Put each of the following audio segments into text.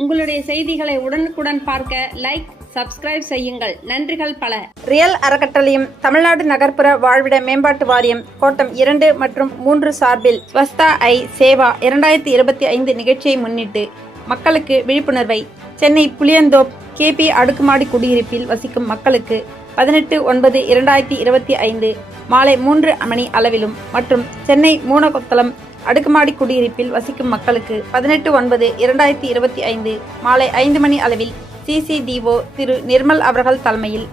உங்களுடைய செய்திகளை உடனுக்குடன் பார்க்க லைக் சப்ஸ்கிரைப் செய்யுங்கள். நன்றிகள் பல. ரியல் அறக்கட்டளையும் தமிழ்நாடு நகர்ப்புற வாழ்விட மேம்பாட்டு வாரியம் கோட்டம் இரண்டு மற்றும் மூன்று சார்பில் ஸ்வஸ்தா ஐ சேவா இரண்டாயிரத்தி இருபத்தி ஐந்து நிகழ்ச்சியை முன்னிட்டு மக்களுக்கு விழிப்புணர்வை சென்னை புளியந்தோப் கேபி அடுக்குமாடி குடியிருப்பில் வசிக்கும் மக்களுக்கு பதினெட்டு ஒன்பது இரண்டாயிரத்தி இருபத்தி ஐந்து மாலை மூன்று மணி அளவிலும் மற்றும் சென்னை மூனகொத்தளம் அடுக்குமாடி குடியிருப்பில் வசிக்கும் மக்களுக்கு பதினெட்டு ஒன்பது இரண்டாயிரத்தி இருபத்தி ஐந்து மாலை ஐந்து மணி அளவில் சிசிடிஓ திரு நிர்மல் அவர்கள் தலைமையில்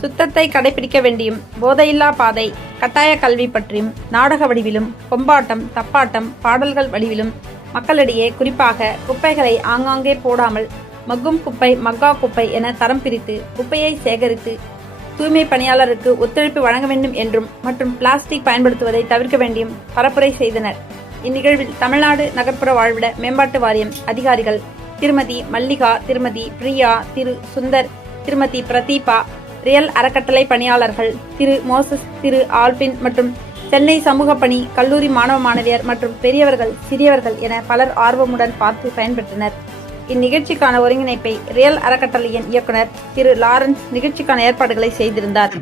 சுத்தத்தை கடைபிடிக்க வேண்டியும் போதையில்லா பாதை கட்டாய கல்வி பற்றியும் நாடக வடிவிலும் கொம்பாட்டம் தப்பாட்டம் பாடல்கள் வடிவிலும் மக்களிடையே குறிப்பாக குப்பைகளை ஆங்காங்கே போடாமல் மக்கும் குப்பை மக்கா குப்பை என தரம் பிரித்து குப்பையை சேகரித்து தூய்மை பணியாளருக்கு ஒத்துழைப்பு வழங்க வேண்டும் என்றும் மற்றும் பிளாஸ்டிக் பயன்படுத்துவதை தவிர்க்க வேண்டியும் பரப்புரை செய்தனர். இந்நிகழ்வில் தமிழ்நாடு நகர்ப்புற வாழ்விட மேம்பாட்டு வாரியம் அதிகாரிகள் திருமதி மல்லிகா திருமதி பிரியா திரு சுந்தர் திருமதி பிரதீபா ரியல் அறக்கட்டளை பணியாளர்கள் திரு மோசஸ் திரு ஆல்பின் மற்றும் சென்னை சமூக பணி கல்லூரி மாணவ மாணவியர் மற்றும் பெரியவர்கள் சிறியவர்கள் என பலர் ஆர்வமுடன் பார்த்து பயன்பெற்றனர். இந்நிகழ்ச்சிக்கான ஒருங்கிணைப்பை ரியல் அறக்கட்டளையின் இயக்குனர் திரு லாரன்ஸ் நிகழ்ச்சிக்கான ஏற்பாடுகளை செய்திருந்தார்.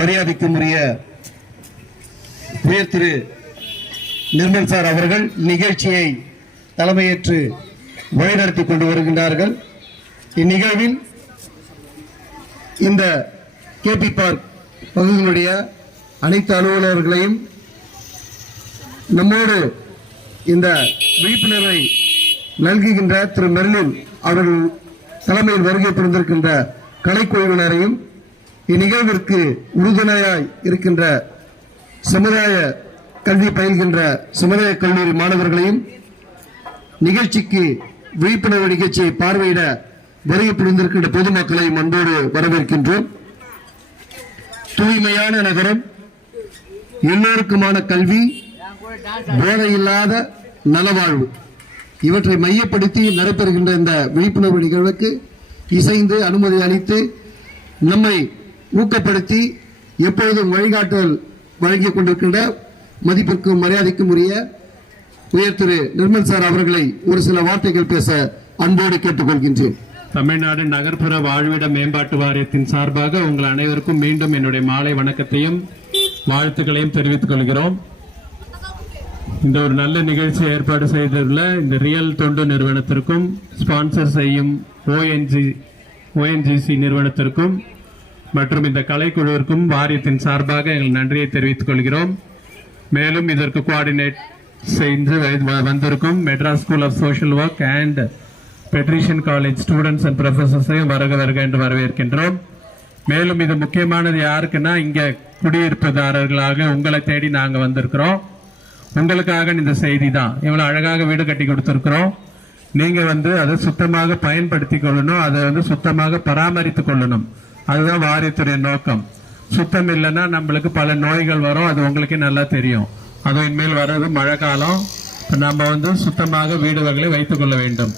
மரியாதைக்குரிய திரு நிர்மல் சார் அவர்கள் நிகழ்ச்சியை தலைமையேற்று வழிநடத்தி கொண்டு வருகின்றார்கள். இந்நிகழ்வில் இந்த கேபி பார்க் பகுதிகளுடைய அனைத்து அலுவலர்களையும் நம்மோடு இந்த விழிப்புணர்வை நல்குகின்ற திரு மெர்லின் அவர்கள் தலைமையில் வருகை புரிந்திருக்கின்ற கலைக்குழுவினரையும் இந்நிகழ்விற்கு உறுதுணையாய் இருக்கின்ற சமுதாய கல்வி பயில்கின்ற சுமதய கல்லூரி மாணவர்களையும் நிகழ்ச்சிக்கு விழிப்புணர்வு நிகழ்ச்சியை பார்வையிட வருகை புரிந்திருக்கின்ற பொதுமக்களையும் அன்போடு வரவேற்கின்றோம். தூய்மையான நகரம் எல்லோருக்குமான கல்வி போதையில்லாத நலவாழ்வு. இவற்றை மையப்படுத்தி நடைபெறுகின்ற இந்த விழிப்புணர்வு நிகழ்வுக்கு இசைந்து அனுமதி அளித்து நம்மை ஊக்கப்படுத்தி எப்பொழுதும் வழிகாட்டல் வழங்கிக் கொண்டிருக்கின்ற மதிப்பிற்கும் மரியாதைக்கும் உரிய உயர் திரு நிர்மல் சார் அவர்களை ஒரு சில வார்த்தைகள் பேச அன்போடு கேட்டுக்கொள்கின்றேன். தமிழ்நாடு நகர்ப்புற வாழ்விட மேம்பாட்டு வாரியத்தின் சார்பாக உங்கள் அனைவருக்கும் மீண்டும் என்னுடைய மாலை வணக்கத்தையும் வாழ்த்துக்களையும் தெரிவித்துக் கொள்கிறோம். இந்த ஒரு நல்ல நிகழ்ச்சி ஏற்பாடு செய்துள்ள இந்த ரியல் தொண்டு நிறுவனத்திற்கும் ஸ்பான்சர் செய்யும் ஓஎன்ஜி ஓஎன்ஜிசி நிறுவனத்திற்கும் மற்றும் இந்த கலைக்குழுவிற்கும் வாரியத்தின் சார்பாக எங்கள் நன்றியை தெரிவித்துக் கொள்கிறோம். மேலும் இதற்கு கோஆர்டினேட் செய்து வ- வந்திருக்கும் Madras school of social work and Patrician college students and ப்ரொஃபஸர்ஸையும் வருக வருக என்று வரவேற்கின்றோம். மேலும் இது முக்கியமானது யாருக்குன்னா இங்கே குடியிருப்புதாரர்களாக உங்களை தேடி நாங்கள் வந்திருக்கிறோம். உங்களுக்காக இந்த செய்தி தான். இவ்வளோ அழகாக வீடு கட்டி கொடுத்துருக்குறோம். நீங்கள் வந்து அதை சுத்தமாக பயன்படுத்தி கொள்ளணும் அதை வந்து சுத்தமாக பராமரித்து கொள்ளணும். அதுதான் வாரியத்துடைய நோக்கம். சுத்தம் இல்லைன்னா நம்மளுக்கு பல நோய்கள் வரும். அது உங்களுக்கே நல்லா தெரியும். அதுவும் இனிமேல் வர்றது மழை காலம் நம்ம வந்து சுத்தமாக வீடுகளை வைத்துக் கொள்ள வேண்டும்.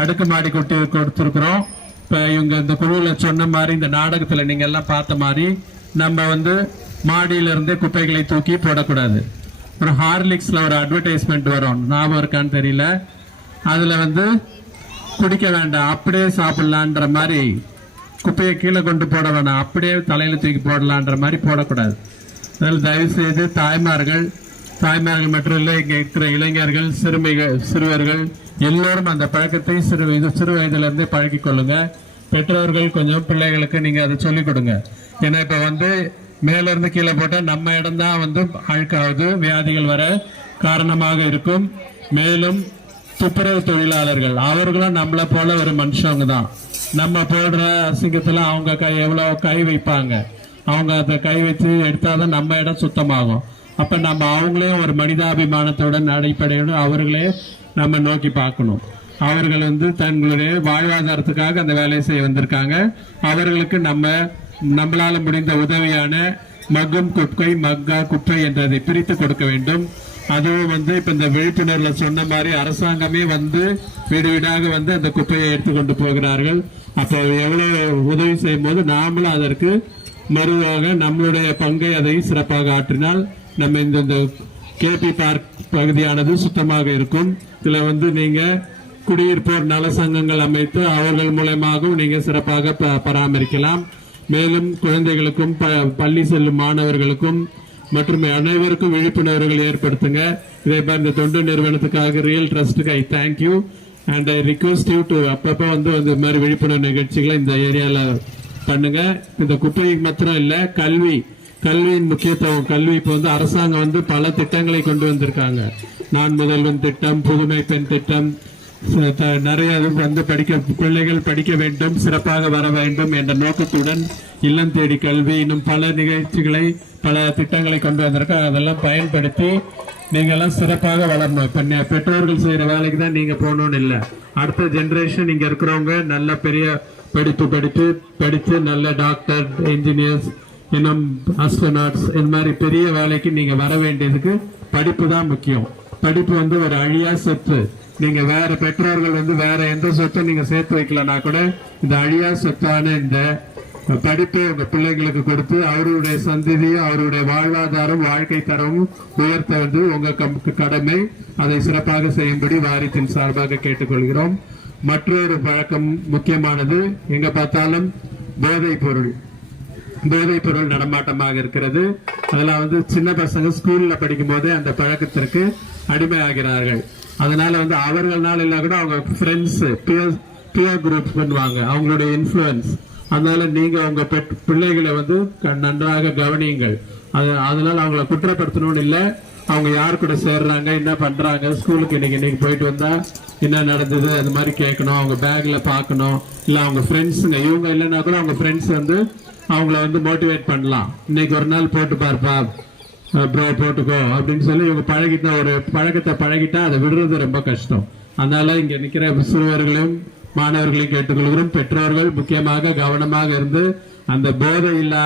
அடுக்குமாடி கொட்டி கொடுத்துருக்குறோம். இப்போ இவங்க இந்த குழுவில் சொன்ன மாதிரி இந்த நாடகத்தில் நீங்கள் எல்லாம் பார்த்த மாதிரி நம்ம வந்து மாடியிலிருந்தே குப்பைகளை தூக்கி போடக்கூடாது. ஒரு ஹார்லிக்ஸில் ஒரு அட்வர்டைஸ்மெண்ட் வரும். ஞாபகம் இருக்கான்னு தெரியல. அதில் வந்து குடிக்க வேண்டாம். அப்படியே சாப்பிட்லான்ற மாதிரி குப்பையை கீழே கொண்டு போட வேணாம். அப்படியே தலையில் தூக்கி போடலான்ற மாதிரி போடக்கூடாது. அதனால் தயவுசெய்து தாய்மார்கள் தாய்மார்கள் மட்டும் இல்லை இங்கே இருக்கிற இளைஞர்கள் சிறுமிகள் சிறுவர்கள் எல்லோரும் அந்த பழக்கத்தை சிறு இது சிறு வயதுல பழக்கி கொள்ளுங்க. பெற்றோர்கள் கொஞ்சம் பிள்ளைகளுக்கு நீங்கள் அதை சொல்லிக் கொடுங்க. ஏன்னா இப்போ வந்து மேலேருந்து கீழே போட்டால் நம்ம இடம்தான் வந்து அழுக்காவது வியாதிகள் வர காரணமாக இருக்கும். மேலும் துப்புரவு தொழிலாளர்கள். அவர்களும் நம்மள போல ஒரு மனுஷங்க தான். நம்ம போடுற அசிங்கத்துல அவங்க கை எவ்வளவு கை வைப்பாங்க. அவங்க அதை கை வச்சு எடுத்தாதான் நம்ம இடம் சுத்தமாகும். அப்ப நம்ம அவங்களையும் ஒரு மனிதாபிமானத்துடன் அடிப்படையோடு அவர்களே நம்ம நோக்கி பார்க்கணும். அவர்கள் வந்து தங்களுடைய வாழ்வாதாரத்துக்காக அந்த வேலையை செய்ய வந்திருக்காங்க. அவர்களுக்கு நம்ம நம்மளால முடிந்த உதவியான மக்கும் குப்பை மக்கா குப்பை என்றதை பிரித்து கொடுக்க வேண்டும். அதுவும் வந்து இப்ப இந்த விழிப்புணர்வுல சொன்ன மாதிரி அரசாங்கமே வந்து வீடு வீடாக வந்து அந்த குப்பையை எடுத்துக்கொண்டு போகிறார்கள். அப்போ எவ்வளவு உதவி செய்யும் போது நாமளும் அதற்கு மறுவாக நம்மளுடைய பங்கை அதை சிறப்பாக ஆற்றினால் நம்ம இந்த இந்த கேபி பார்க் பகுதியானது சுத்தமாக இருக்கும். இதுல வந்து நீங்க குடியிருப்போர் நல சங்கங்கள் அமைத்து அவர்கள் மூலயமாகவும் நீங்க சிறப்பாக ப- பராமரிக்கலாம். மேலும் குழந்தைகளுக்கும் ப- பள்ளி செல்லும் மாணவர்களுக்கும் மற்றும் அனைவருக்கும் விழிப்புணர்வுகள் ஏற்படுத்துங்க. இதே மாதிரி இந்த தொண்டு நிறுவனத்துக்காக real ட்ரஸ்ட்டுக்கு I thank you and I request you to அப்பப்போ வந்து இந்த மாதிரி விழிப்புணர்வு நிகழ்ச்சிகளை இந்த ஏரியால பண்ணுங்க. இந்த குப்பைக்கு மாத்திரம் இல்ல கல்வி. கல்வியின் முக்கியத்துவம் கல்வி இப்போ வந்து அரசாங்கம் வந்து பல திட்டங்களை கொண்டு வந்திருக்காங்க. நான் முதல்வன் திட்டம் புதுமை பெண் திட்டம் நிறைய இது வந்து படிக்க பிள்ளைகள் படிக்க வேண்டும் சிறப்பாக வர வேண்டும் என்ற நோக்கத்துடன் இல்லம் தேடி கல்வி இன்னும் பல நிகழ்ச்சிகளை பல திட்டங்களை கொண்டு வந்திருக்காங்க அதெல்லாம் பயன்படுத்தி நீங்கள்லாம் சிறப்பாக வளரணும். இப்போ பெற்றோர்கள் செய்யற வேலைக்கு தான் நீங்க போகணும்னு இல்லை. அடுத்த ஜென்ரேஷன் இங்க இருக்கிறவங்க நல்ல பெரிய படிப்பு படித்து படித்து நல்ல டாக்டர் இன்ஜினியர்ஸ் இன்னும் ஆஸ்ட்ரோநாட்ஸ் இந்த மாதிரி பெரிய வேலைக்கு நீங்க வர வேண்டியதுக்கு படிப்பு தான் முக்கியம். படிப்பு வந்து ஒரு அழியா சொத்து. நீங்க வேற பெற்றோர்கள் வந்து வேற எந்த சொத்தும் நீங்க சேர்த்து வைக்கலன்னா கூட இந்த அழியா சொத்தான இந்த படிப்பை உங்க பிள்ளைங்களுக்கு கொடுத்து அவருடைய சந்ததியும் அவருடைய வாழ்வாதாரம் வாழ்க்கை தரமும் உயர்த்த வந்து உங்க கடமை அதை சிறப்பாக செய்யும்படி வாரியத்தின் சார்பாக கேட்டுக்கொள்கிறோம். மற்றொரு பழக்கம் முக்கியமானது எங்க பார்த்தாலும் போதைப் பொருள். போதைப் பொருள் நடமாட்டமாக இருக்கிறது. அதெல்லாம் வந்து சின்ன பசங்க ஸ்கூல்ல படிக்கும் போதே அந்த பழக்கத்திற்கு அடிமையாகிறார்கள். அதனால வந்து அவர்கள்னால இல்லை கூட அவங்க ஃப்ரெண்ட்ஸ் பியர் பியர் குரூப் பண்ணுவாங்க. அவங்களுடைய இன்ஃப்ளூயன்ஸ் அதனால நீங்க உங்க பெட் பிள்ளைகளை வந்து க- நன்றாக கவனியுங்கள். அது அதனால அவங்கள குற்றப்படுத்தணும்னு இல்லை. அவங்க யார் கூட சேர்றாங்க என்ன பண்றாங்க ஸ்கூலுக்கு இன்னைக்கு இன்னைக்கு போயிட்டு வந்தா என்ன நடந்தது அது மாதிரி கேட்கணும். அவங்க பேக்ல பார்க்கணும் இல்லை அவங்க ஃப்ரெண்ட்ஸுங்க இவங்க இல்லைன்னா கூட அவங்க ஃப்ரெண்ட்ஸ் வந்து அவங்கள வந்து மோட்டிவேட் பண்ணலாம். இன்னைக்கு ஒரு நாள் போட்டு பார்ப்பா. ப்ரோ போட்டுக்கோ அப்படின்னு சொல்லி இவங்க பழகிட்ட ஒரு பழக்கத்தை பழகிட்டா அதை விடுறது ரொம்ப கஷ்டம். அதனால இங்க நிக்கிற சிறுவர்களையும் மாணவர்களையும் கேட்டுக்கொள்கிறோம். பெற்றோர்கள் முக்கியமாக கவனமாக இருந்து அந்த போதை இல்லா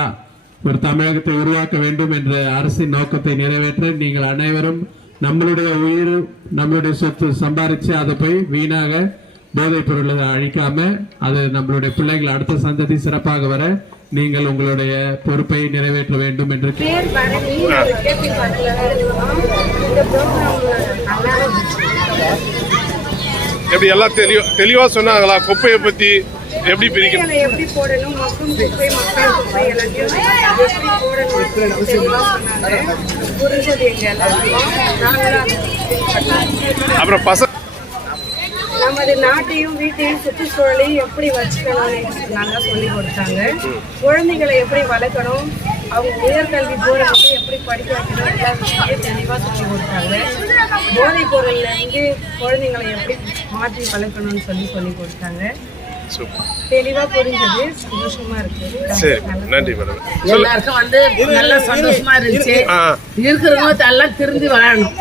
ஒரு தமிழகத்தை உருவாக்க வேண்டும் என்ற அரசின் நோக்கத்தை நிறைவேற்ற நீங்கள் அனைவரும் நம்மளுடைய உயிர் நம்மளுடைய சொத்து சம்பாரிச்சு அதை போய் வீணாக போதைப் பொருளை அழிக்காம அது நம்மளுடைய பிள்ளைகள் அடுத்த சந்ததி சிறப்பாக வர நீங்கள் உங்களுடைய பொறுப்பை நிறைவேற்ற வேண்டும் என்று எப்படி எல்லாம் தெளிவா தெளிவா சொன்னாங்களா? குப்பையை பத்தி எப்படி பிரிக்கணும் குப்பைகளை எப்படி போடணும்? மக்கும் குப்பை மக்கள் குப்பை எல்லாத்தையும் எப்படி போடணும் தெளிவா சொன்னாங்க. புரிஞ்சது எங்க எல்லாருக்கும்? நாங்களும் அப்புறம் பசங்க நமது நாட்டையும் வீட்டையும் சுற்றுச்சூழலையும் எப்படி வச்சுக்கணும்னு நல்லா சொல்லி கொடுத்தாங்க. குழந்தைகளை எப்படி வளர்க்கணும் அவங்க உயர்கல்வி போறதுக்கு எப்படி படிக்க வைக்கணும் எல்லா விஷயத்தையும் தெளிவாக சொல்லி கொடுத்தாங்க. போதைப் பொருள்ல இருந்து குழந்தைங்களை எப்படி மாற்றி வளர்க்கணும்னு சொல்லி சொல்லி கொடுத்தாங்க. தெளிவா புரிஞ்சது. சந்தோஷமா இருக்கு. சரி நன்றி. மேடம் எல்லாருக்கும் வந்து நல்ல சந்தோஷமா இருந்துச்சு. இருக்கிறவங்க எல்லாம் திருந்தி வாழணும்.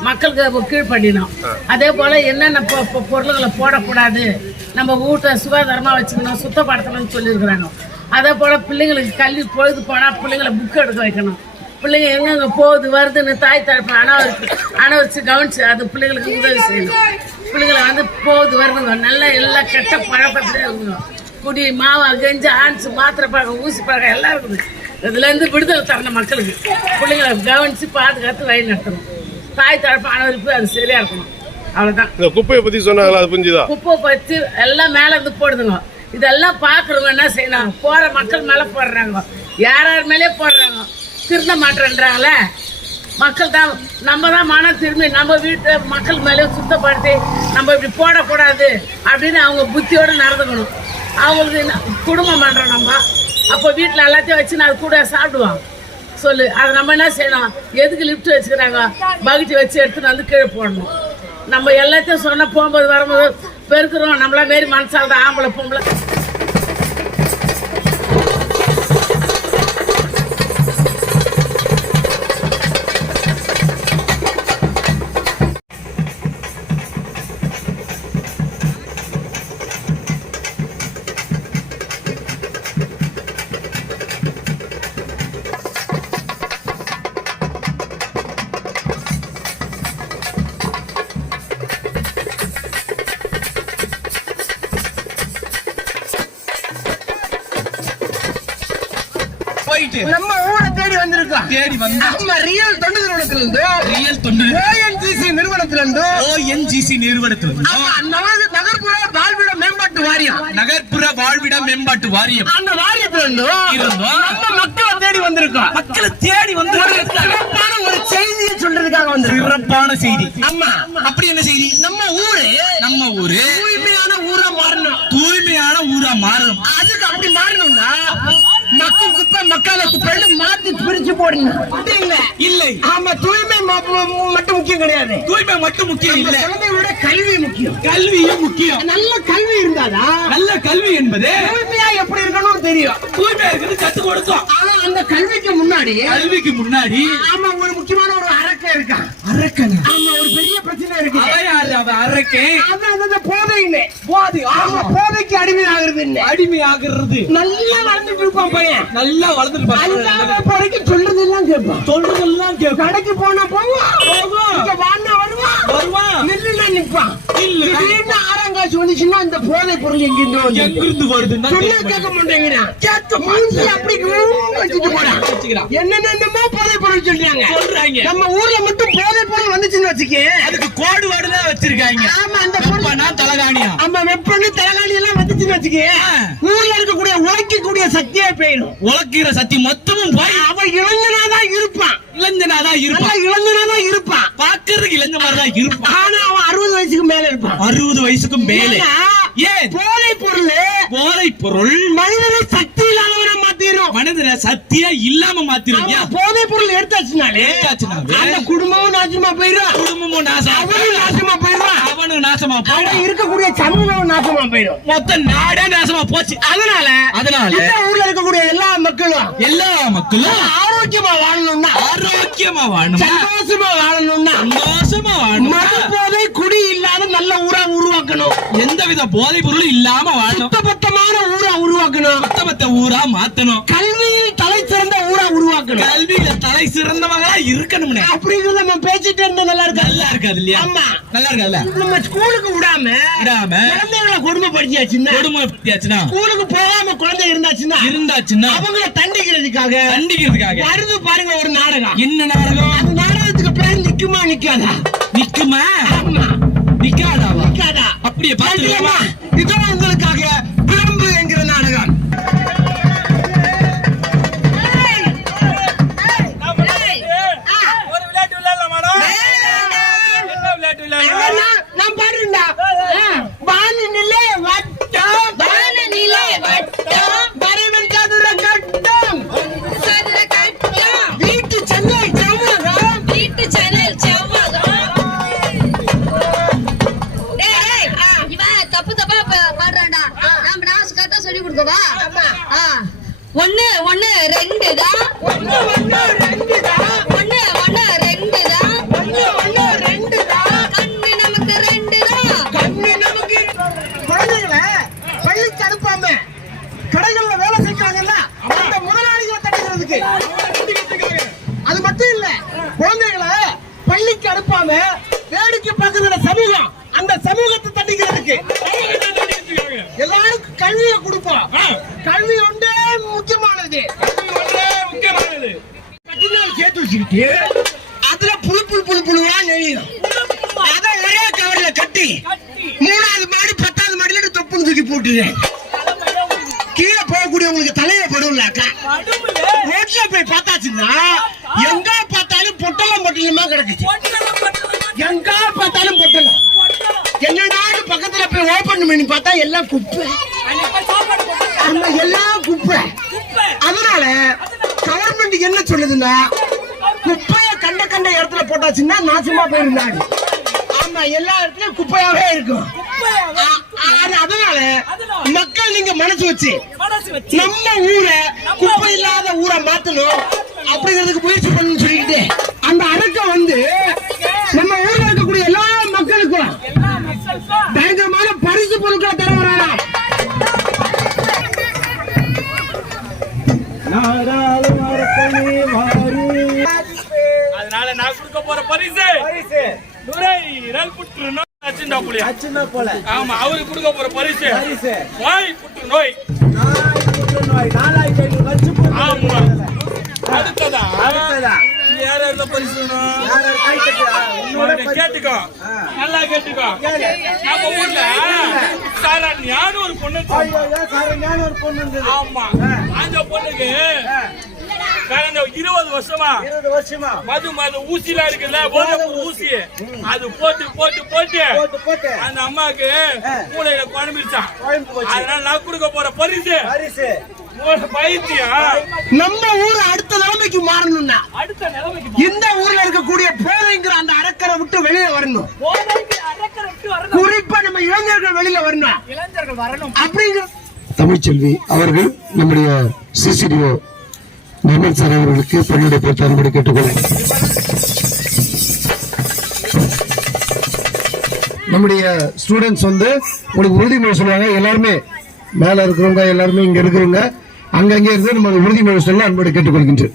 மக்களுக்கு கீழ்ப்படினோம் அதே போல என்னென்ன பொ- பொ- பொருளுங்களை போடக்கூடாது. நம்ம வீட்டை சுகாதாரமா வச்சுக்கணும் சுத்தப்படுத்தணும்னு சொல்லியிருக்கிறாங்க. அதே போல பிள்ளைங்களுக்கு கல்வி பொழுது போனா பிள்ளைங்களை புக் எடுக்க வைக்கணும். பிள்ளைங்க எங்கெங்க போகுது வருதுன்னு தாய் தரப்பு அனாவரிச்சு அனாவரிச்சு கவனிச்சு அது பிள்ளைங்களுக்கு உதவி செய்யணும். பிள்ளைங்களை வந்து போகுது வருதுங்க. நல்ல எல்லா கெட்ட பழக்கத்திலே இருக்குங்க. குடி மாவா கெஞ்சு ஆன்ஸ் மாத்திரை பழக்கம் ஊசி பழக்கம் எல்லாம் இருக்குது. இதுல இருந்து விடுதலை தரணும் மக்களுக்கு. பிள்ளைங்களை கவனிச்சு பாதுகாத்து வழி நடத்தணும். தாய் தரப்பு அனைவருக்கு அது சரியா இருக்கணும். அவ்வளவுதான். இந்த குப்பையை பத்தி சொன்னாங்களா? அது புரிஞ்சுதா? குப்பை பத்தி எல்லாம் மேல இருந்து போடுதுங்க. இதெல்லாம் பாக்குறவங்க என்ன செய்யணும்? போற மக்கள் மேல போடுறாங்க. யார் யார் மேலே போடுறாங்க. திருந்த மாட்டேன்றாங்கள. மக்கள் தான் நம்ம தான் மனம் திரும்பி நம்ம வீட்டு மக்கள் மேலே சுத்தப்படுத்தி நம்ம இப்படி போடக்கூடாது அப்படின்னு அவங்க புத்தியோடு நடந்துக்கணும். அவங்களுக்கு என்ன- குடும்பம் பண்ணுறோம் நம்ம. அப்போ வீட்டில் எல்லாத்தையும் வச்சு நான் கூட சாப்பிடுவோம் சொல்லு அதை நம்ம என்ன செய்யணும்? எதுக்கு லிஃப்ட் வச்சுக்கிறாங்க? பகுதி வச்சு எடுத்துட்டு வந்து கீழே போடணும். நம்ம எல்லாத்தையும் சொன்ன போகும்போது வரும்போது பெருக்கிறோம். நம்மளா மாரி மனசால் தான் ஆம்பளை பொம்பளை. ஓஎன்ஜிசி நிறுவனத்துல நிறுவனத்துல இருந்து நமது வாரியம். நகர்ப்புற வாழ்விட மேம்பாட்டு வாரியம். அந்த வாரியத்துல இருந்தோம். மக்களை தேடி வந்திருக்கோம். மக்களை தேடி வந்து ஒரு செய்தியை சொல்றதுக்காக வந்திருக்கோம். சிறப்பான செய்தி. ஆமா. அப்படி என்ன செய்தி? நம்ம ஊரு. நம்ம ஊரு. தூய்மையான ஊரா மாறணும். தூய்மையான ஊரா மாறணும். அதுக்கு அப்படி மாறணும்னா மக்கள் குப்பை மக்கால குப்பைன்னு மாத்தி பிரிச்சு அப்படி இல்ல இல்லை. ஆமா தூய்மை மட்டும் முக்கியம் கிடையாது. தூய்மை மட்டும் முக்கியம் இல்லை. குழந்தைகளோட கல்வி முக்கியம். கல்வியும் முக்கியம். நல்ல கல்வி இருந்தாதான் நல்ல கல்வி என்பது தூய்மையா எப்படி இருக்கணும்னு தெரியும். தூய்மையா இருக்கிறது கத்துக் கொடுக்கும். ஆனா அந்த கல்விக்கு முன்னாடி கல்விக்கு முன்னாடி ஆமா ஒரு முக்கியமான ஒரு அரக்கன் இருக்கான். அரக்கன்? ஆமா ஒரு பெரிய பிரச்சனை இருக்கு. அரக்கே. அந்த போதைன்னு. போதை ஆமா. போதைக்கு அடிமையாகிறது அடிமையாகிறது. நல்லா வளர்ந்துட்டு இருப்பான் பையன். நல்லா வளர்ந்துட்டு அல்லாத போதைக்கு சொல்றதெல்லாம் கேட்பான். சொல்றதெல்லாம் கேட்கும் கடைக்கு போனா போவான் போகும். நில்லுனா நிப்பான். திடீர்னு ஆறாம் காசு வந்துச்சுன்னா இந்த போதை பொருள் எங்கிருந்து வந்து எங்கிருந்து தான் சொன்னா கேட்க மாட்டேங்கிறான் கேட்க மூஞ்சி அப்படி வச்சுட்டு போறான் வச்சுக்கிறான். என்னென்னமோ போதை பொருள் சொல்றாங்க. சொல்றாங்க. நம்ம ஊர்ல மட்டும் போதை பொருள் வந்துச்சுன்னு வச்சுக்கே. அதுக்கு கோடு வேர்டு தான் வச்சிருக்காங்க. ஆமா அந்த பொருள் அப்பனா தலகாணியா? ஆமா வெப்பண்ணு தலைகாணி எல்லாம் வந்துச்சுன்னு வச்சுக்கே. ஊர்ல இருக்கக்கூடிய உழைக்கக்கூடிய சக்தியே போயிடும். உலக்கிற சக்தி மொத்தமும் போய் அவன் இளைஞனாதான் இருப்பான். இளைஞனாதான் இருப்பான். இளைஞனாதான் இருப்பான். பாக்குறதுக்கு இளைஞ மாதிரிதான் இருப்பான். ஆனா அவன் அறுபது வயசுக்கு மேல இருப்பான். அறுபது வயசுக்கும் மேலே. ஏன்? போதை பொருள் போதை பொருள். மனிதனை மனிதனை சத்தியா இல்லாம மாத்திருக்கியா? போதை பொருள் எடுத்தாச்சுனாலே அந்த குடும்பமும் நாசமா போயிடும் குடும்பமும் நாசம் அவனும் நாசமா போயிடுவான் அவனும் நாசமா போயிடும் இருக்கக்கூடிய சமூகம் நாசமா போயிடும். மொத்த நாடே நாசமா போச்சு. அதனால அதனால ஊர்ல இருக்கக்கூடிய எல்லா மக்களும் எல்லா மக்களும் ஆரோக்கியமா வாழணும்னா ஆரோக்கியமா வாழணுமா? சந்தோஷமா வாழணும்னா சந்தோஷமா வாழணுமா? மது போதை குடி இல்லாத நல்ல ஊரா உருவாக்கணும். எந்தவித போதை பொருளும் இல்லாம வாழணும். சுத்தபத்தமான ஊரா உருவாக்கணும். மொத்தமத்த ஊரா மாத்தணும். கல்வியில் தலை சிறந்த ஊரா உருவாக்கணும். கல்வியில தலை சிறந்தவங்களா இருக்கணும்னே. அப்படிங்கிறது நம்ம பேசிட்டு இருந்தா நல்லா இருக்கு நல்லா இருக்காது இல்லையா? ஆமா. நல்லா இருக்காதுல்ல? நம்ம ஸ்கூலுக்கு விடாம விடாம? குழந்தைகளை கொடுமைப்படுத்தியாச்சுன்னா? கொடுமை பத்தியாச்சுன்னா ஸ்கூலுக்கு போகாம குழந்தை இருந்தாச்சுன்னா? இருந்தாச்சுன்னா? அவங்கள தண்டிக்கிறதுக்காக? கண்டிக்கிறதுக்காக வருது பாருங்க ஒரு நாடகம். என்ன நாடகம்? அந்த நாடகத்துக்கு பேர் நிக்குமா நிக்காதா? நிக்குமா? ஆமா. நிக்காதாவா? நிக்காதா. அப்படியே பாத்துக்கலாமா பாத்துக்கலாமா இதோ உங்களுக்காக. கல்வியை கொடுப்போம். கல்வி ஒன்றே முக்கியமானது. பட்டினால் சேர்த்து வச்சுக்கிட்டு அதுல புழு புழு புழு புழுவா நெழியும் அத ஒரே கவர்ல கட்டி மூணாவது மாடி பத்தாவது மாடியில தொப்புன்னு தூக்கி போட்டுறேன். கீழே போகக்கூடியவங்களுக்கு தலையில படும்லக்கா. ரோட்ல போய் பார்த்தாச்சுன்னா எங்க பார்த்தாலும் பொட்டலம் பொட்டலமா கிடக்குச்சு. எங்க பார்த்தாலும் பொட்டலம். என்னடான்னு பக்கத்துல போய் ஓபன் பண்ணி பார்த்தா எல்லாம் குப்பை. ஆமா எல்லாம் குப்பை அதனால கவர்மெண்ட் என்ன சொல்லுதுன்னா குப்பைய கண்ட கண்ட இடத்துல போட்டாச்சுன்னா நாசமா போயிருந்தாங்க ஆமா எல்லா இடத்துலயும் குப்பையாவே இருக்கும். அதனால மக்கள் நீங்க மனசு வச்சு நம்ம ஊரை குப்பை இல்லாத ஊரை மாத்தணும் அப்படிங்கிறதுக்கு முயற்சி பண்ணு சொல்லிட்டு போற பரிசு. நுரையீரல் புற்றுநோய் அச்சுண்டா புலியா. ஆமா அவருக்கு கொடுக்க போற பரிசு. வாய் புற்றுநோய் ஆமா. அடுத்ததா? வேற ஏதோ யாருக்கா பரிசு வேணும்? மகனே, கேட்டுக்கோ? நல்லா கேட்டுக்கோ. நம்ம ஊர்ல சாரண்யான்னு ஒரு பொண்ணு இருக்காங்க. ஆமா. அந்த பொண்ணுக்கு கடந்த இருபது வருஷமா மது மது ஊசிலாம் இருக்குல்ல போதை ஊசி. அது போட்டு போட்டு போட்டு. அந்த அம்மாக்கு மூளையில குழம்பிருச்சான் அதனால நான் கொடுக்க போற பரிசு. மூளை பைத்தியம் நம்ம ஊர் அடுத்த நிலைமைக்கு மாறணும்னா அடுத்த நிலைமைக்கு இந்த ஊர்ல இருக்கக்கூடிய போதைங்கிற அந்த அரக்கரை விட்டு வெளியில வரணும். போதைக்கு அடக்கிற விட்டு வரணும். குறிப்பா நம்ம இளைஞர்கள் வெளியில வரணும். இளைஞர்கள் வரணும். அப்படிங்கிற தமிழ்ச்செல்வி அவர்கள் நம்முடைய சிசிடிஓ நிர்மல் சார் அவர்களுக்கு பெண்ணுடைய பிரச்சாரம் கேட்டுக்கொள்கிறேன். நம்முடைய ஸ்டூடெண்ட்ஸ் வந்து உங்களுக்கு உறுதிமொழி சொல்லுவாங்க. எல்லாருமே மேல இருக்கிறவங்க எல்லாருமே இங்க இருக்கிறவங்க அங்கங்கே இருந்து நம்ம உறுதிமொழி சொல்ல அன்போடு கேட்டுக்கொள்கின்றேன்.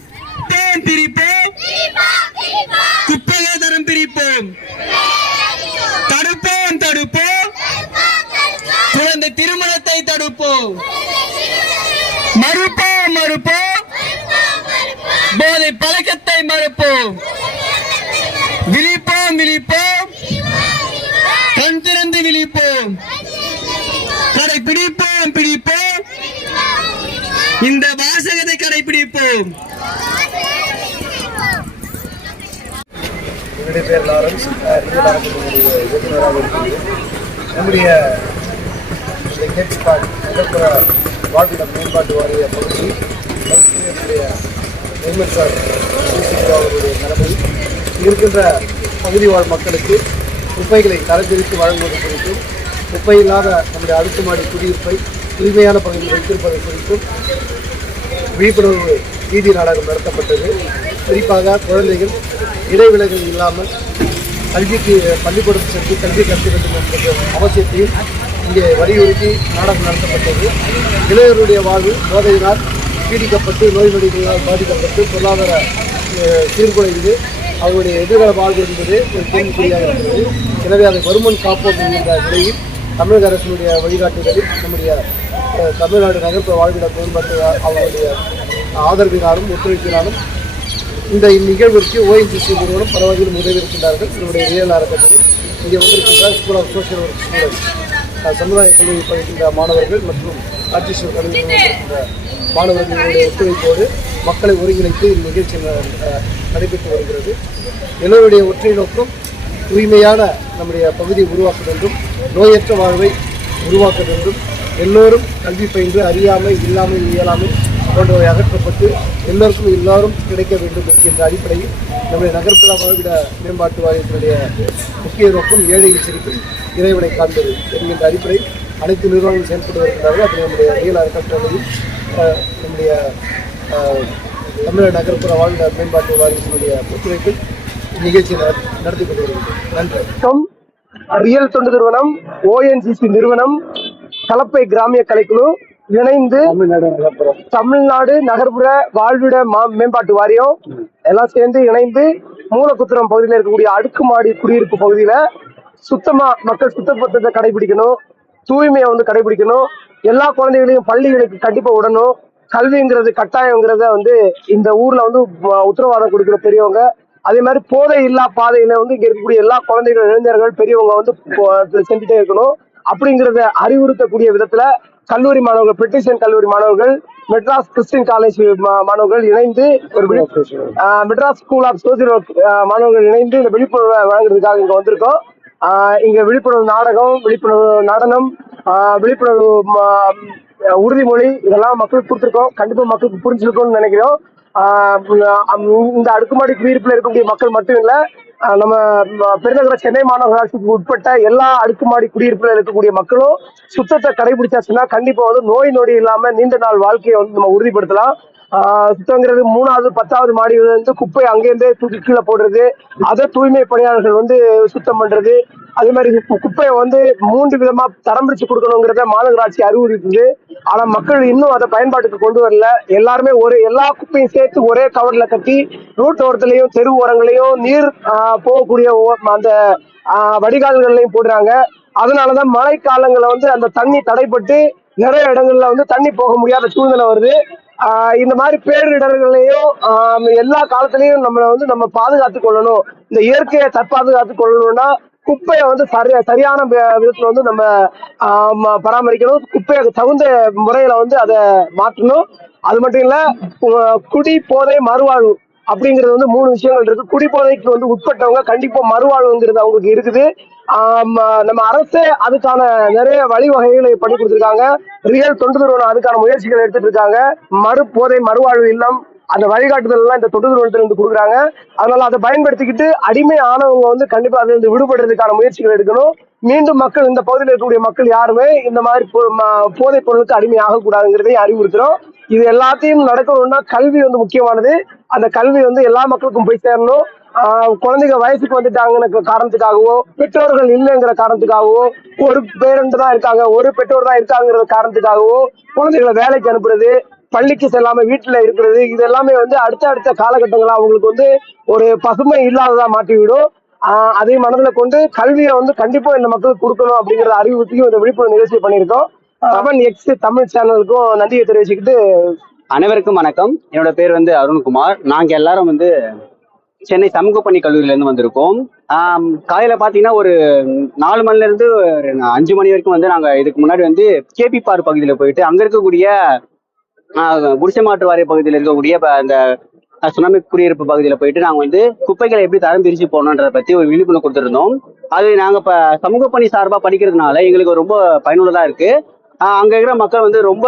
என்னுடைய பேர் லாரன்ஸ். இயக்குநராக இருக்கிறது நம்முடைய நகர்ப்புற வாழ்விடம் மேம்பாட்டு வாரிய பகுதி என்னுடைய நிர்மல் சார் அவர்களுடைய தலைமையில் இருக்கின்ற பகுதி வாழ் மக்களுக்கு குப்பைகளை தரம்பிரித்து வழங்குவது குறித்தும் குப்பை இல்லாத நம்முடைய அடுக்குமாடி குடியிருப்பை தூய்மையான பகுதியில் வைத்திருப்பது குறித்தும் விழிப்புணர்வு வீதி நாடகம் நடத்தப்பட்டது. குறிப்பாக குழந்தைகள் இடைவிலைகள் இல்லாமல் கல்விக்கு பள்ளிக்கூடம் சென்று கல்வி கற்க வேண்டும் என்ற அவசியத்தையும் இங்கே வலியுறுத்தி நாடகம் நடத்தப்பட்டது. இளைஞருடைய வாழ்வு போதையினால் பீடிக்கப்பட்டு நோய் நொடிகளால் பாதிக்கப்பட்டு பொருளாதார சீர்குலைந்து அவருடைய எதிர்கால வாழ்வு என்பது ஒரு கேள்விக்குறியாக இருக்கிறது எனவே அதை வருமன் காப்போம் என்கின்ற நிலையில் தமிழக அரசினுடைய வழிகாட்டுதலில் நம்முடைய தமிழ்நாடு நகர்ப்புற வாழ்விட மேம்பாட்டு அவருடைய ஆதரவினாலும் ஒத்துழைப்பினாலும் இந்த இந்நிகழ்விற்கு ஓஎன்சிசி நிறுவனம் பல வகையில் உதவி இருக்கின்றார்கள் என்னுடைய ரியல் அறக்கட்டளை இங்கே வந்திருக்கின்ற school of social work student சமுதாய கல்லூரி படிக்கின்ற மாணவர்கள் மற்றும் ஆர்டிஸ்டல் கல்லூரி மாணவர்களுடைய ஒத்துழைப்போடு மக்களை ஒருங்கிணைத்து இந்நிகழ்ச்சி நடைபெற்று வருகிறது. எல்லோருடைய ஒற்றை நோக்கம் தூய்மையான நம்முடைய பகுதியை உருவாக்க வேண்டும் நோயற்ற வாழ்வை உருவாக்க வேண்டும். எல்லோரும் கல்வி பயின்று அறியாமை இல்லாமல் இயலாமை போன்றவை அகற்றப்பட்டு எல்லோருக்கும் எல்லாரும் கிடைக்க வேண்டும் என்கின்ற அடிப்படையில் நம்முடைய நகர்ப்புற வாழ்விட மேம்பாட்டு வாரியத்தினுடைய முக்கிய நோக்கம் ஏழையின் சிரிப்பில் இறைவனை காண்பது என்கின்ற அடிப்படையில் அனைத்து நிறுவனங்களும் செயல்பட்டு வருகிறார்கள் அது நம்முடைய ரியல் அறக்கட்டளையும் நம்முடைய தமிழக நகர்ப்புற வாழ்விட மேம்பாட்டு வாரியத்தினுடைய ஒத்துழைப்பில் நிகழ்ச்சி நடத்தி கொண்டு வருகிறது நன்றி. ரியல் தொண்டு நிறுவனம் ஓஎன்சிசி நிறுவனம் கலப்பை கிராமிய கலைக்குழு இணைந்து தமிழ்நாடு நகர்ப்புற. வாழ்விட மா- மேம்பாட்டு வாரியம் எல்லாம் சேர்ந்து இணைந்து மூலக்குத்திரம் பகுதியில் இருக்கக்கூடிய அடுக்குமாடி குடியிருப்பு பகுதியில சுத்தமா மக்கள் சுத்தபத்தத்தை கடைபிடிக்கணும் தூய்மையை வந்து கடைபிடிக்கணும் எல்லா குழந்தைகளையும் பள்ளிகளுக்கு கண்டிப்பா விடணும். கல்விங்கிறது கட்டாயங்கிறத வந்து இந்த ஊர்ல வந்து உத்தரவாதம் கொடுக்கிற பெரியவங்க. அதே மாதிரி போதை இல்லா பாதையில வந்து இங்க இருக்கக்கூடிய எல்லா குழந்தைகள் இளைஞர்கள் பெரியவங்க வந்து செஞ்சுட்டே இருக்கணும். அப்படிங்கறத அறிவுறுத்தக்கூடிய விதத்துல கல்லூரி மாணவர்கள் பிரிட்டிஷன் கல்லூரி மாணவர்கள் மெட்ராஸ் கிறிஸ்டின் காலேஜ் மாணவர்கள் இணைந்து ஒரு Madras school of social work மாணவர்கள் இணைந்து இந்த விழிப்புணர்வை வழங்குறதுக்காக இங்க வந்திருக்கோம். இங்க விழிப்புணர்வு நாடகம் விழிப்புணர்வு நடனம் விழிப்புணர்வு உறுதிமொழி இதெல்லாம் மக்களுக்கு கொடுத்துருக்கோம். கண்டிப்பா மக்களுக்கு புரிஞ்சிருக்கும்னு நினைக்கிறோம். இந்த அடுக்குமாடி குடியிருப்புல இருக்கக்கூடிய மக்கள் மட்டும் இல்ல நம்ம பெருநகர சென்னை மாநகராட்சிக்கு உட்பட்ட எல்லா அடுக்குமாடி குடியிருப்புல இருக்கக்கூடிய மக்களும் சுத்தத்தை கடைபிடிச்சாச்சுன்னா கண்டிப்பா வந்து நோய் நொடி இல்லாம நீண்ட நாள் வாழ்க்கையை வந்து நம்ம உறுதிப்படுத்தலாம். சுத்தங்கிறது மூணாவது பத்தாவது மாடி வந்து குப்பை அங்கேருந்தே தூக்கி கீழே போடுறது. அதை தூய்மை பணியாளர்கள் வந்து சுத்தம் பண்றது. அதே மாதிரி குப்பையை வந்து மூன்று விதமா தரம் பிரிச்சு கொடுக்கணுங்கிறத மாநகராட்சி அறிவுறுத்துது. ஆனா மக்கள் இன்னும் அதை பயன்பாட்டுக்கு கொண்டு வரல. எல்லாருமே ஒரு எல்லா குப்பையும் சேர்த்து ஒரே கவர்ல கட்டி ரோட் ஓரத்துலயும் தெரு ஓரங்களையும் நீர் போகக்கூடிய அந்த ஆஹ் போடுறாங்க. அதனாலதான் மழை காலங்கள்ல வந்து அந்த தண்ணி தடைப்பட்டு நிறைய இடங்கள்ல வந்து தண்ணி போக முடியாத சூழ்நிலை வருது. இந்த மாதிரி பேரிடர்களையும் எல்லா காலத்திலையும் நம்மளை வந்து நம்ம பாதுகாத்து கொள்ளணும். இந்த இயற்கையை தற்பாதுகாத்து கொள்ளணும்னா குப்பையை வந்து சரியா சரியான விதத்துல வந்து நம்ம ஆஹ் பராமரிக்கணும். குப்பையை தகுந்த முறையில வந்து அதை மாற்றணும். அது மட்டும் இல்ல குடி போதை மறுவாழ்வு அப்படிங்கிறது வந்து மூணு விஷயங்கள் இருக்கு. குடி போதைக்கு வந்து உட்பட்டவங்க கண்டிப்பா மறுவாழ்வுங்கிறது அவங்களுக்கு இருக்குது. நம்ம அரசே அதுக்கான நிறைய வழிவகைகளை பண்ணி கொடுத்துருக்காங்க. ரியல் தொண்டு நிறுவனம் அதுக்கான முயற்சிகள் எடுத்துட்டு இருக்காங்க. மறு போதை மறுவாழ்வு இல்லம் அந்த வழிகாட்டுதல் எல்லாம் இந்த தொண்டு நிறுவனத்துல இருந்து கொடுக்குறாங்க. அதனால அதை பயன்படுத்திக்கிட்டு அடிமை ஆனவங்க வந்து கண்டிப்பா அதுல இருந்து விடுபடுறதுக்கான முயற்சிகள் எடுக்கணும். மீண்டும் மக்கள் இந்த பகுதியில் இருக்கக்கூடிய மக்கள் யாருமே இந்த மாதிரி போதைப் பொருளுக்கு அடிமை ஆகக்கூடாதுங்கிறதையும் அறிவுறுத்துறோம். இது எல்லாத்தையும் நடக்கணும்னா கல்வி வந்து முக்கியமானது. அந்த கல்வி வந்து எல்லா மக்களுக்கும் போய் சேரணும். குழந்தைங்க வயசுக்கு வந்துட்டாங்கன்னு காரணத்துக்காகவோ பெற்றோர்கள் இல்லைங்கிற காரணத்துக்காகவோ ஒரு பேரண்ட் தான் இருக்காங்க ஒரு பெற்றோர் தான் இருக்காங்கிற காரணத்துக்காகவோ குழந்தைகளை வேலைக்கு அனுப்புறது பள்ளிக்கு செல்லாம வீட்டுல இருக்கிறது இது எல்லாமே வந்து அடுத்த அடுத்த காலகட்டங்களா அவங்களுக்கு வந்து ஒரு பசுமை இல்லாததா மாட்டி விடும் ஆஹ் அதை மனதில் கொண்டு கல்வியை வந்து கண்டிப்பா இந்த மக்களுக்கு கொடுக்கணும் அப்படிங்கிற அறிவுறுத்தியும் இந்த விழிப்புணர்வு நிகழ்ச்சி பண்ணியிருக்கோம். செவன் எக்ஸ் தமிழ் சேனலுக்கும் நன்றியை தெரிவிச்சுக்கிட்டு அனைவருக்கும் வணக்கம். என்னோட பேர் வந்து அருண்குமார். நாங்க எல்லாரும் வந்து சென்னை சமூக பணி கல்லூரியிலேருந்து வந்திருக்கோம். காலையில் பார்த்தீங்கன்னா ஒரு நாலு மணிலேருந்து ஒரு அஞ்சு மணி வரைக்கும் வந்து நாங்கள் இதுக்கு முன்னாடி வந்து கேபி பார் பகுதியில் போயிட்டு அங்கே இருக்கக்கூடிய குடிசை மாற்று வாரிய பகுதியில் இருக்கக்கூடிய இப்போ அந்த சுனாமி குடியிருப்பு பகுதியில் போயிட்டு நாங்கள் வந்து குப்பைகளை எப்படி தரம் பிரித்து போகணுன்றதை பற்றி ஒரு விழிப்புணர்வு கொடுத்துருந்தோம். அது நாங்கள் இப்போ சமூக பணி சார்பாக படிக்கிறதுனால எங்களுக்கு ரொம்ப பயனுள்ளதாக இருக்குது அங்கே இருக்கிற மக்கள் வந்து ரொம்ப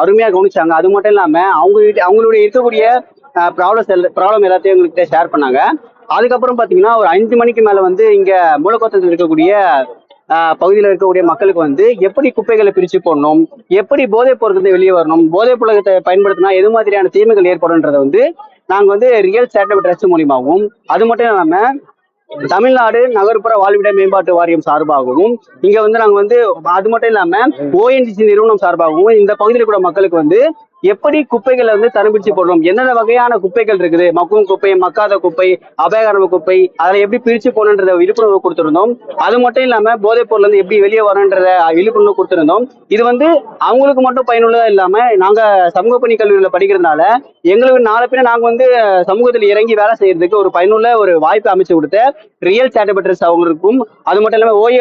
அருமையாக கவனிச்சாங்க. அது மட்டும் இல்லாமல் அவங்க வீட்டு- அவங்களுடைய இருக்கக்கூடிய ப்ராப்ளம் ப்ராப்ளம் எல்லாத்தையும் எங்கள்கிட்ட ஷேர் பண்ணாங்க. அதுக்கப்புறம் பார்த்தீங்கன்னா ஒரு அஞ்சு மணிக்கு மேலே வந்து இங்கே மூலக்கோத்தத்தில் இருக்கக்கூடிய பகுதியில் இருக்கக்கூடிய மக்களுக்கு வந்து எப்படி குப்பைகளை பிரித்து போடணும் எப்படி போதைப் பொருட்கள் வெளியே வரணும் போதைப் பொருளத்தை பயன்படுத்தினா எது மாதிரியான தீமைகள் ஏற்படும்ன்றதை வந்து நாங்கள் வந்து ரியல் சேட்டபிள் ட்ரஸ்ட் மூலியமாகவும் அது மட்டும் இல்லாமல் தமிழ்நாடு நகர்ப்புற வாழ்விட மேம்பாட்டு வாரியம் சார்பாகவும் இங்க வந்து நாங்க வந்து அது மட்டும் இல்லாம ஓஎன்ஜிசி நிறுவனம் சார்பாகவும் இந்த பகுதியில் கூட மக்களுக்கு வந்து எப்படி குப்பைகளை வந்து தரம் தரம்பிடிச்சு போடணும்? என்னென்ன வகையான குப்பைகள் இருக்குது? மக்கும் குப்பை மக்காத குப்பை அபாயகரம குப்பை அதில் எப்படி பிரிச்சு போகணுன்றத விழிப்புணர்வு கொடுத்துருந்தோம். அது மட்டும் இல்லாம போதைப் பொருள் வந்து எப்படி வெளியே வரணுன்றத விழிப்புணர்வு கொடுத்துருந்தோம். இது வந்து அவங்களுக்கு மட்டும் பயனுள்ளதா இல்லாம நாங்க சமூக பணி கல்லூரியில படிக்கிறதுனால எங்களுக்கு நாளை பின்ன நாங்க வந்து சமூகத்தில் இறங்கி வேலை செய்யறதுக்கு ஒரு பயனுள்ள ஒரு வாய்ப்பு அமைச்சு கொடுத்த ரியல் சேட்டபட்டர்ஸ் அவங்களுக்கும் அது மட்டும் இல்லாம ஓய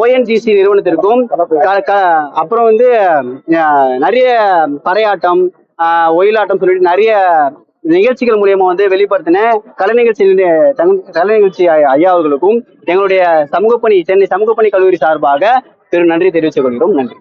ஓஎன்ஜிசி நிறுவனத்திற்கும் அப்புறம் வந்து நிறைய பறையாட்டம் ஒயிலாட்டம் சொல்லிட்டு நிறைய நிகழ்ச்சிகள் மூலியமா வந்து வெளிப்படுத்தின கலை நிகழ்ச்சி கலை நிகழ்ச்சி ஐயா அவர்களுக்கும் எங்களுடைய சமூக பணி சென்னை சமூக பணி கல்லூரி சார்பாக பெரும் நன்றி தெரிவித்துக் கொள்கிறோம். நன்றி.